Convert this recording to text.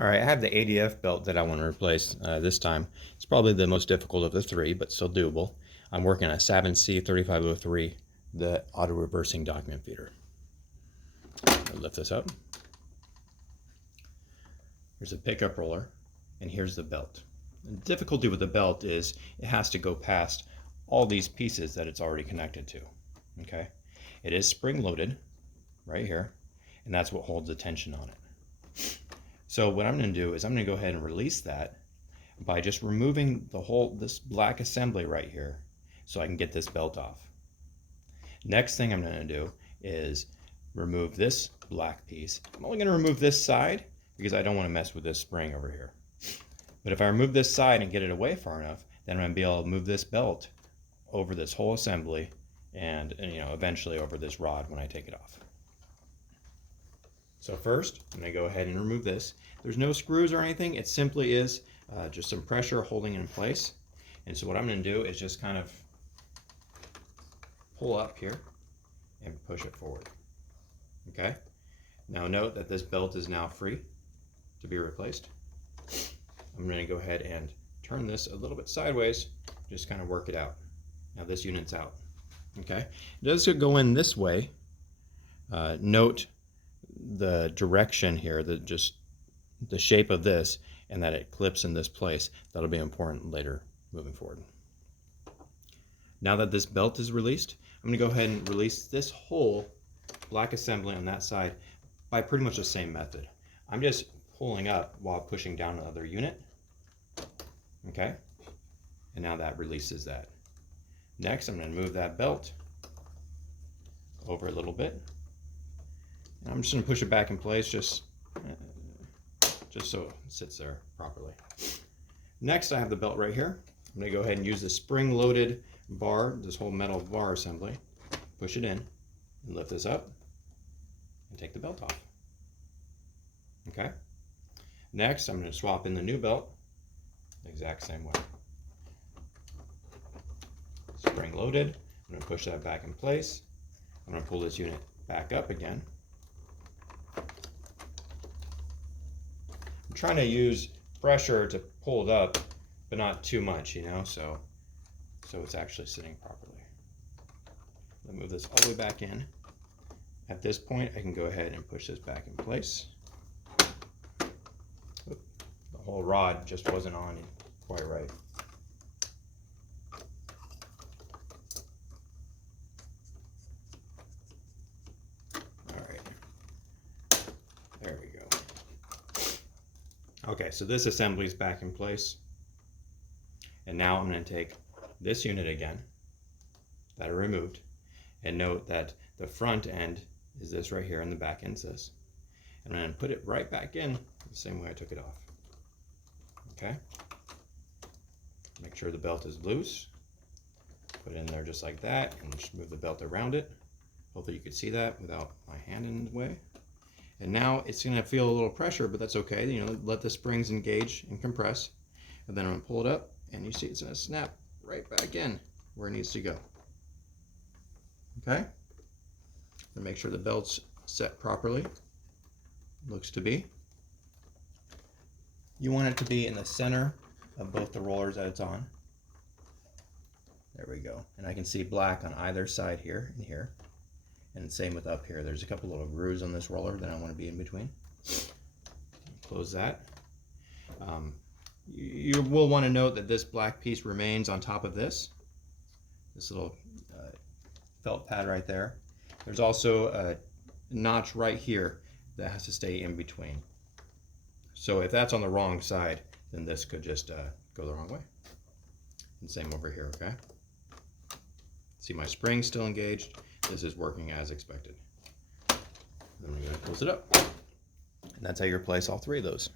All right, I have the ADF belt that I want to replace this time. It's probably the most difficult of the three, but still doable. I'm working on a C3503, the auto-reversing document feeder. I'll lift this up. There's a pickup roller, and here's the belt. The difficulty with the belt is it has to go past all these pieces that it's already connected to. Okay, it is spring-loaded right here, and that's what holds the tension on it. So what I'm going to do is I'm going to go ahead and release that by just removing this black assembly right here so I can get this belt off. Next thing I'm going to do is remove this black piece. I'm only going to remove this side because I don't want to mess with this spring over here. But if I remove this side and get it away far enough, then I'm going to be able to move this belt over this whole assembly and eventually over this rod when I take it off. So first, I'm going to go ahead and remove this. There's no screws or anything. It simply is just some pressure holding it in place. And so what I'm going to do is just kind of pull up here and push it forward. Okay? Now note that this belt is now free to be replaced. I'm going to go ahead and turn this a little bit sideways, just kind of work it out. Now this unit's out. Okay? It does go in this way. Note the direction here, the shape of this, and that it clips in this place. That'll be important later moving forward. Now that this belt is released, I'm going to go ahead and release this whole black assembly on that side by pretty much the same method. I'm just pulling up while pushing down another unit. Okay, and now that releases that. Next, I'm going to move that belt over a little bit. And I'm just going to push it back in place just so it sits there properly. Next, I have the belt right here. I'm going to go ahead and use the spring-loaded bar, this whole metal bar assembly, push it in, and lift this up, and take the belt off. Okay? Next, I'm going to swap in the new belt the exact same way. Spring-loaded. I'm going to push that back in place. I'm going to pull this unit back up again. I'm trying to use pressure to pull it up, but not too much, so it's actually sitting properly. I'll move this all the way back in. At this point, I can go ahead and push this back in place. The whole rod just wasn't on quite right. There we go. Okay, so this assembly is back in place. And now I'm going to take this unit again that I removed, and note that the front end is this right here and the back end is this. And I'm going to put it right back in the same way I took it off. Okay? Make sure the belt is loose. Put it in there just like that, and just move the belt around it. Hopefully you can see that without my hand in the way. And now it's going to feel a little pressure, but that's okay. Let the springs engage and compress. And then I'm going to pull it up, and you see it's going to snap right back in where it needs to go. Okay? And make sure the belt's set properly. Looks to be. You want it to be in the center of both the rollers that it's on. There we go. And I can see black on either side here and here. And same with up here. There's a couple little grooves on this roller that I want to be in between. Close that. You will want to note that this black piece remains on top of this little felt pad right there. There's also a notch right here that has to stay in between. So if that's on the wrong side, then this could just go the wrong way. And same over here, okay? See my spring still engaged. This is working as expected. Then we're going to close it up. And that's how you replace all three of those.